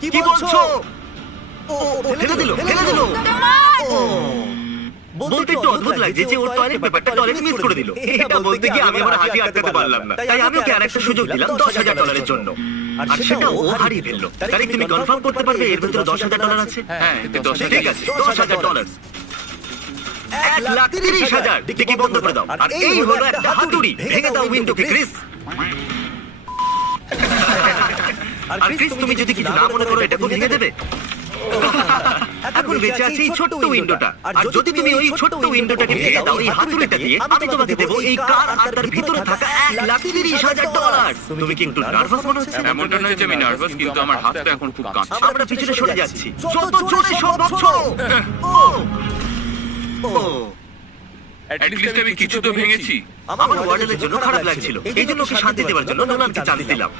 কি বলছো? ও ফেলে দিল। বলতে একটু অদ্ভুত লাগছে যে ওর টয়লেট পেপারটা টয়লেটে মিস করে দিল। এটা বলতে গিয়ে আমি আমার হাসি আটকাতে পারলাম না, তাই আমি ওকে আরেকটা সুযোগ দিলাম $10,000 জন্য, আর সেটা ও হারিয়ে ফেললো। তাই তুমি কনফার্ম করতে পারবে এর ভিতরে $10,000 আছে? হ্যাঁ, এতে 10,000 ঠিক আছে, $10,000। 1,30,000 টিকি বন্ধ করে দাও। আর এই হলো একটা হাতুড়ি, ভেঙে দাও উইন্ডোকে ক্রিস। আর ক্রিস, তুমি যদি কিছু না মনে করো, এটাকে ভেঙে দেবে। এখন বেঁচে আছে এই ছোট্ট উইন্ডোটা, আর যদি তুমি ওই ছোট্ট উইন্ডোটাকে ভেঙে দাও এই হাতুড়িটা দিয়ে, আমি তোমাকে দেবো এই কার আর তার ভিতরে থাকা $1,30,000। তুমি কি একটু নার্ভাস মনে হচ্ছে? এমনটা নয় যে আমি নার্ভাস, কিন্তু আমার হাতটা এখন খুব কাঁপছে। আমরা পিছনে সরে যাচ্ছি, যত জোরে সম্ভব ছোড়ো। ও অ্যাটলিস্ট আমি কিছু তো ভেঙেছি। আমার ওয়ার্ডেনের জন্য খারাপ লাগছিল, এই জন্য ওকে শান্তি দেওয়ার জন্য নোলানকে চান্স দিলাম।